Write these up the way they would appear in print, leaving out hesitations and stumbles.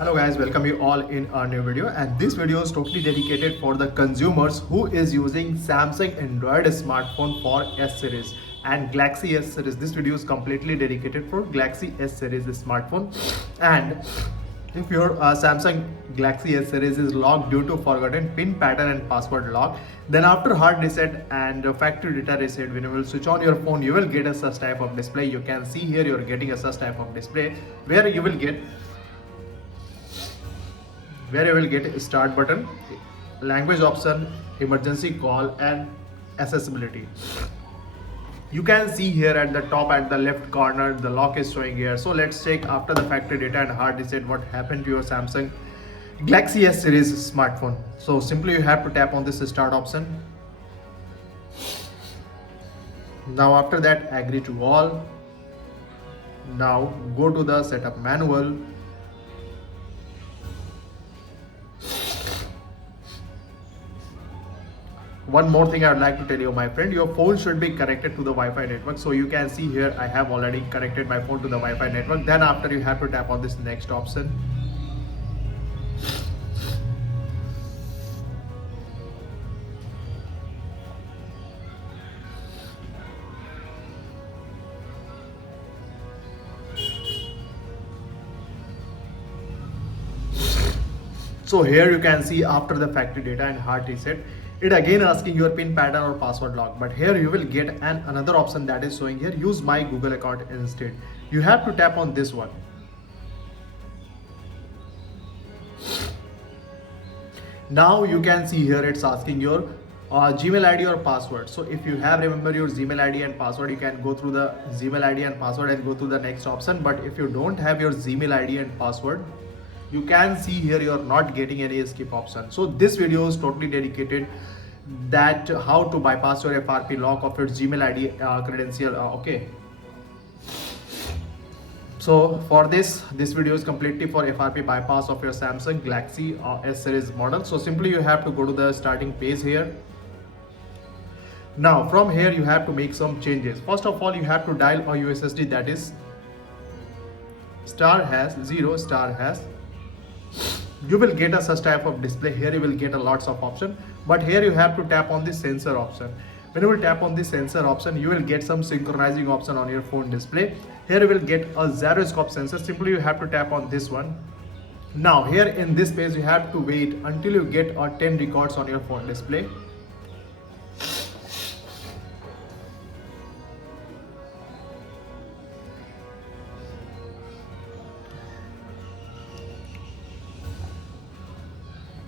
Hello guys, welcome you all in our new video, and this video is totally dedicated for the consumers who is using Samsung Android smartphone for S series and Galaxy S series. This video is completely dedicated for Galaxy S series smartphone. And if your Samsung Galaxy S series is locked due to forgotten pin pattern and password lock, then after hard reset and factory data reset, when you will switch on your phone, you will get a such type of display. You can see here you are getting a such type of display where you will get start button, language option, emergency call, and accessibility. You can see here at the top at the left corner the lock is showing here. So let's check after the factory data and hard reset what happened to your Samsung Galaxy S series smartphone. So simply you have to tap on this start option. Now after that agree to all. Now go to the setup manual. One more thing I would like to tell you, my friend, your phone should be connected to the Wi-Fi network. So you can see here I have already connected my phone to the Wi-Fi network. Then after you have to tap on this next option. So here you can see after the factory data and hard reset, it again asking your pin pattern or password lock, but here you will get another option that is showing here, use my Google account instead. You have to tap on this one. Now you can see here it's asking your Gmail ID or password. So if you have remember your Gmail ID and password, you can go through the Gmail ID and password and go to the next option. But if you don't have your Gmail ID and password, you can see here you are not getting any skip option. So this video is totally dedicated that how to bypass your FRP lock of your Gmail ID credential. Okay. So for this video is completely for FRP bypass of your Samsung Galaxy S series model. So simply you have to go to the starting page here. Now from here you have to make some changes. First of all, you have to dial a USSD that is *#0*#. You will get a such type of display. Here you will get a lots of option, but here you have to tap on the sensor option. When you will tap on the sensor option, you will get some synchronizing option on your phone display. Here you will get a gyroscope sensor. Simply you have to tap on this one. Now here in this page you have to wait until you get 10 records on your phone display.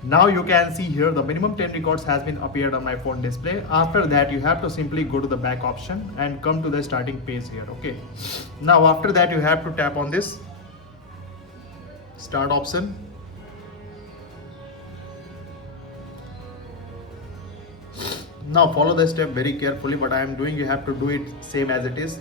Now you can see here the minimum 10 records has been appeared on my phone display. After that you have to simply go to the back option and come to the starting page here. Okay. Now after that you have to tap on this start option. Now follow the step very carefully, but I am doing, you have to do it same as it is.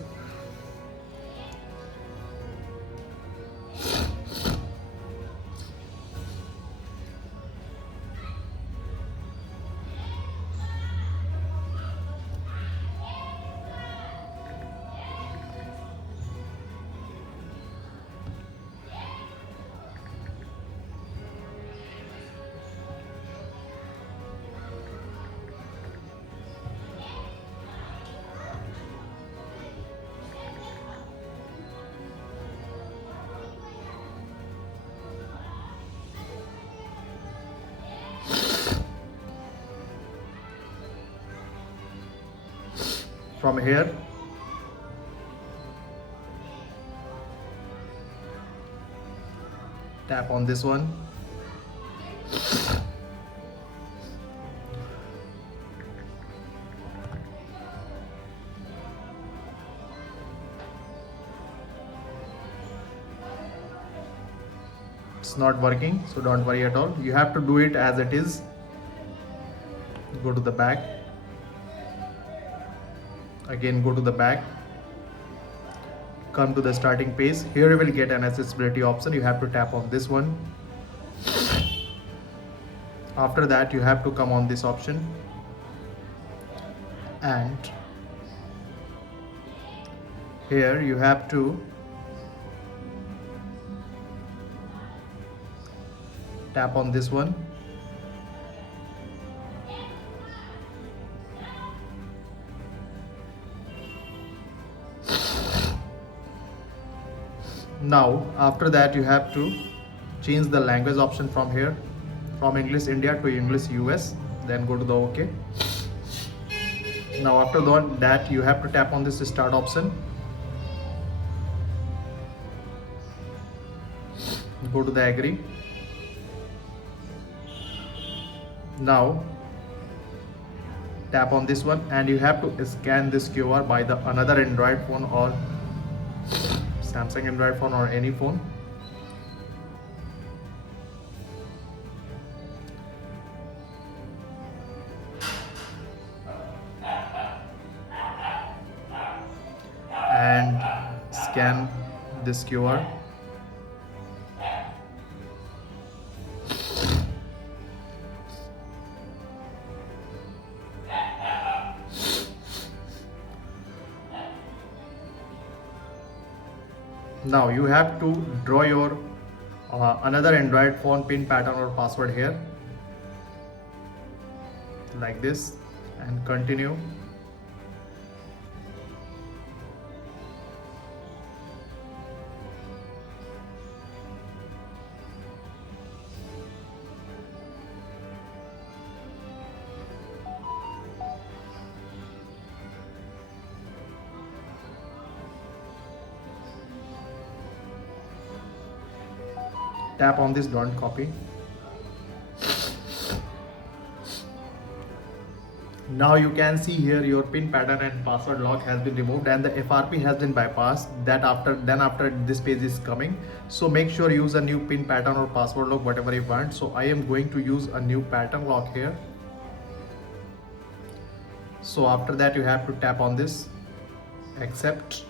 From here tap on this one. It's not working, so don't worry at all. You have to do it as it is. Go to the back. Again go to the back, come to the starting page. Here you will get an accessibility option. You have to tap on this one. After that you have to come on this option and here you have to Tap on this one. Now after that you have to change the language option from here, from English India to English US, then go to the OK. Now after that you have to tap on this start option, go to the agree. Now tap on this one and you have to scan this QR by the another Android phone or Samsung Android phone or any phone. And scan this QR. Now you have to draw your another Android phone pin pattern or password here, like this, and continue. Tap on this don't copy. Now you can see here your pin pattern and password lock has been removed and the FRP has been bypassed. After this page is coming, so make sure you use a new pin pattern or password lock, whatever you want. So I am going to use a new pattern lock here. So after that you have to tap on this accept,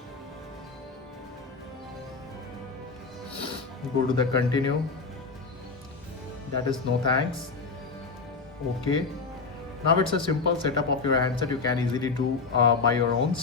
go to the continue, that is no thanks, okay. Now it's a simple setup of your handset, you can easily do by your own.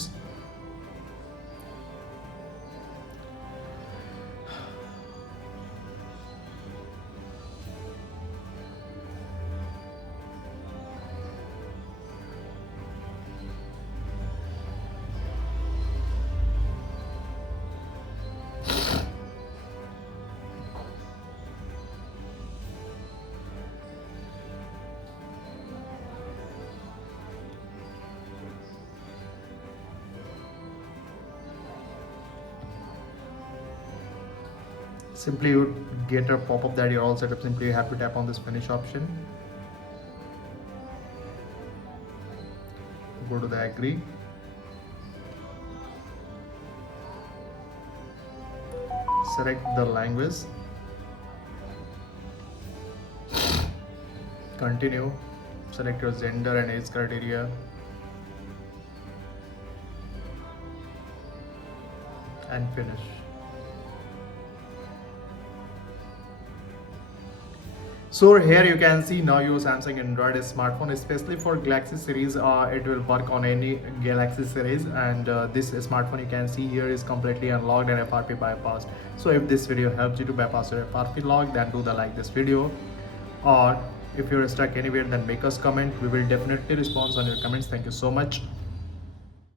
Simply you get a pop-up that you're all set up. Simply you have to tap on this finish option, go to the agree, select the language, continue, select your gender and age criteria, and finish. So here you can see now your Samsung Android smartphone, especially for Galaxy series, it will work on any Galaxy series, and this smartphone you can see here is completely unlocked and FRP bypassed. So if this video helps you to bypass your FRP lock, then do the like this video, or if you're stuck anywhere, then make us comment. We will definitely respond on your comments. Thank you so much.